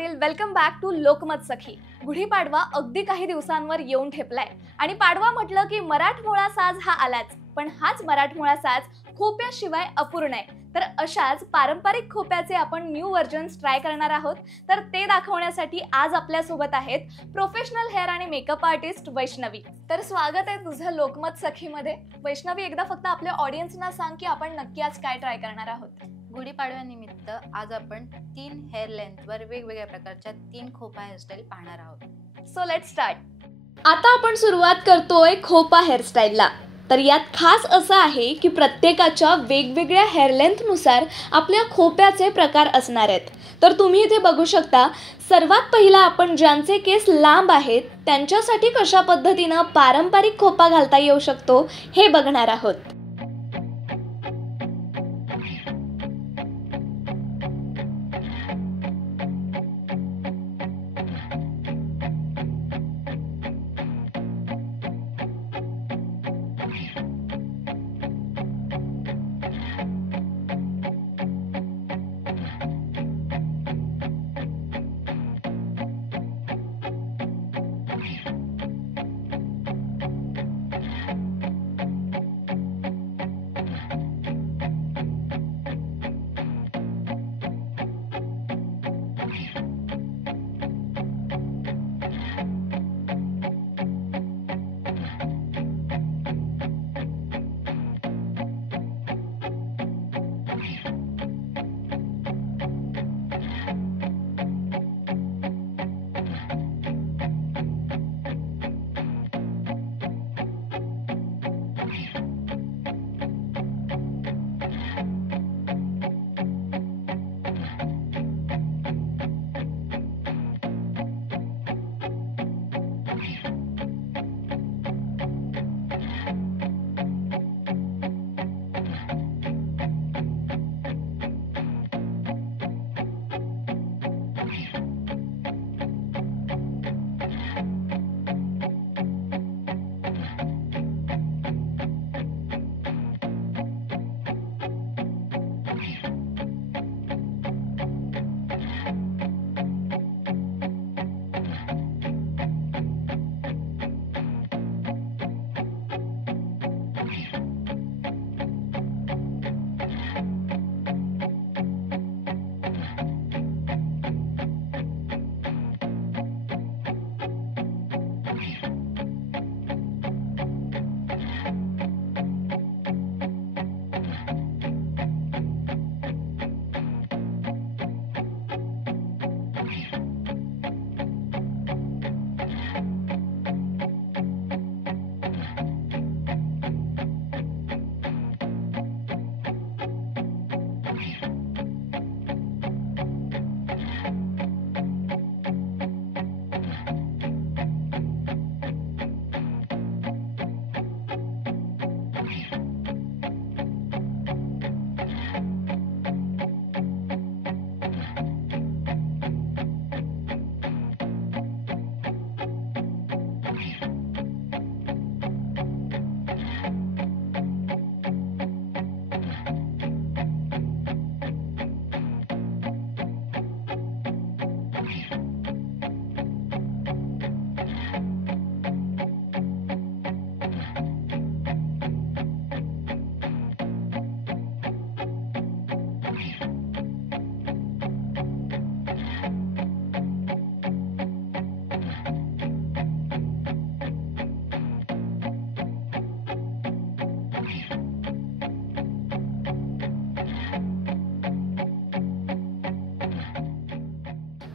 Patil, welcome back to Lokmat Sakhi. Gudhipadwa अगदी काही दिवसांवर येऊन ठेपलाय आणि पाडवा म्हटलं की मराठमोळा साज हा आलाच, पण हाच मराठमोळा साज खोप्याशिवाय अपूर्ण आहे। तर अशाच पारंपरिक खोप्याचे आपण न्यू व्हर्जन्स ट्राय करणार आहोत। तर ते दाखवण्यासाठी आज आपल्या सोबत आहेत प्रोफेशनल हेअर आणि मेकअप आर्टिस्ट वैष्णवी। तर स्वागत आहे तुझं लोकमत सखीमध्ये। वैष्णवी, एकदा फक्त आपल्या ऑडियन्सना सांग की आपण नक्की आज काय ट्राय करणार आहोत। गुढीपाडव्यानिमित्त आज आपण 3 हेअर लेंथवर वेगवेगळ्या प्रकारच्या 3 खोपा हेअरस्टाईल पाहणार आहोत। So let's start. आता आपण सुरुवात करतोय खोपा हेअरस्टाईलला। तर यात खास असं आहे की प्रत्येकाच्या वेगवेगळ्या हेअर लेंथनुसार आपल्या खोप्याचे प्रकार असणार आहेत। तर तुम्ही इथे बघू शकता, सर्वात पहिला आपण ज्यांचे केस लांब आहेत त्यांच्यासाठी कशा पद्धतीनं पारंपरिक खोपा घालता येऊ शकतो हे बघणार आहोत।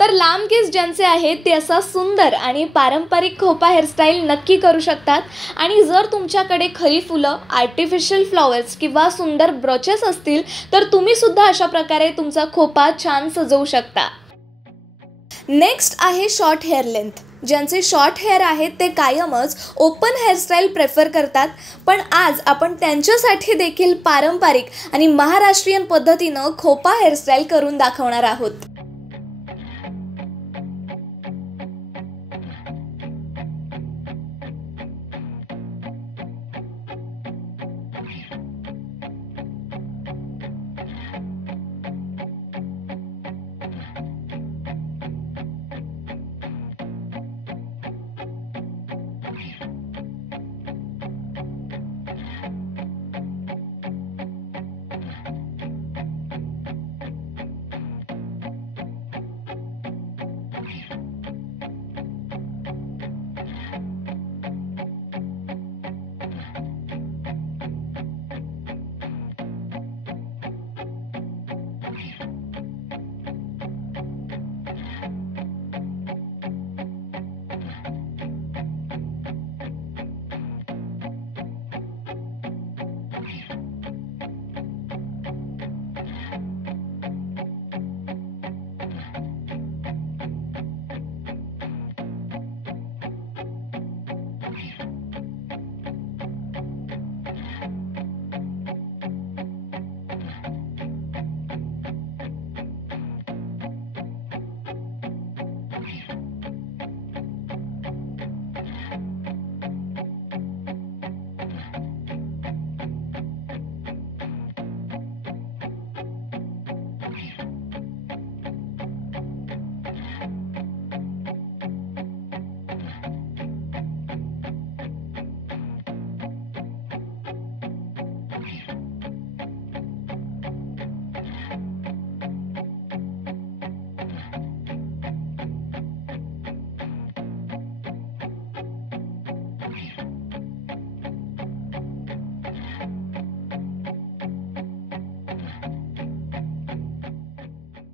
तर लांब केस ज्यांचे आहेत ते असा सुंदर आणि पारंपरिक खोपा हेअरस्टाईल नक्की करू शकतात। आणि जर तुमच्याकडे खरी फुलं, आर्टिफिशियल फ्लॉवर्स किंवा सुंदर ब्रोचेस असतील तर तुम्ही सुद्धा अशा प्रकारे तुमचा खोपा छान सजवू शकता। नेक्स्ट आहे शॉर्ट हेअर लेंथ। ज्यांचे शॉर्ट हेअर आहेत ते कायमच ओपन हेअरस्टाईल प्रेफर करतात, पण आज आपण त्यांच्यासाठी देखील पारंपरिक आणि महाराष्ट्रीयन पद्धतीनं खोपा हेअरस्टाईल करून दाखवणार आहोत।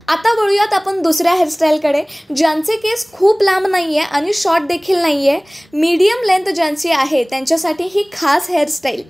आता वळूयात आपण दुसऱ्या हेअरस्टाईलकडे, ज्यांचे केस खूप लांब नाही आहे आणि शॉर्ट देखील नाही आहे. मीडियम लेंथ ज्यांची आहे त्यांच्यासाठी ही खास हेअरस्टाईल.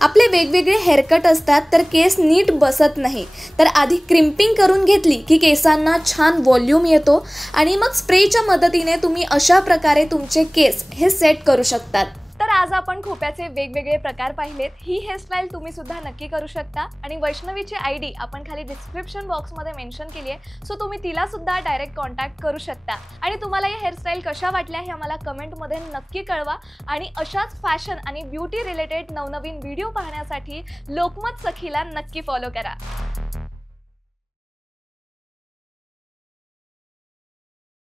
आपले वेगवेगळे हेअरकट असतात तर केस नीट बसत नाही, तर आधी क्रिम्पिंग करून घेतली की केसांना छान व्हॉल्यूम येतो आणि मग स्प्रेच्या मदतीने तुम्ही अशा प्रकारे तुमचे केस हे सेट करू शकतात. तर आज आपण खोप्याचे वेगवेगळे प्रकार पाहिलेत. ही हेअरस्टाईल तुम्ही सुद्धा नक्की करू शकता आणि वैष्णवीची आयडी आपण खाली डिस्क्रिप्शन बॉक्समध्ये मेन्शन केली आहे, सो तुम्ही तिला सुद्धा डायरेक्ट कॉन्टॅक्ट करू शकता. आणि तुम्हाला या हेअरस्टाईल कशा वाटल्या हे आम्हाला कमेंटमध्ये नक्की कळवा. आणि अशाच फॅशन आणि ब्युटी रिलेटेड नवनवीन व्हिडिओ पाहण्यासाठी लोकमत सखीला नक्की फॉलो करा.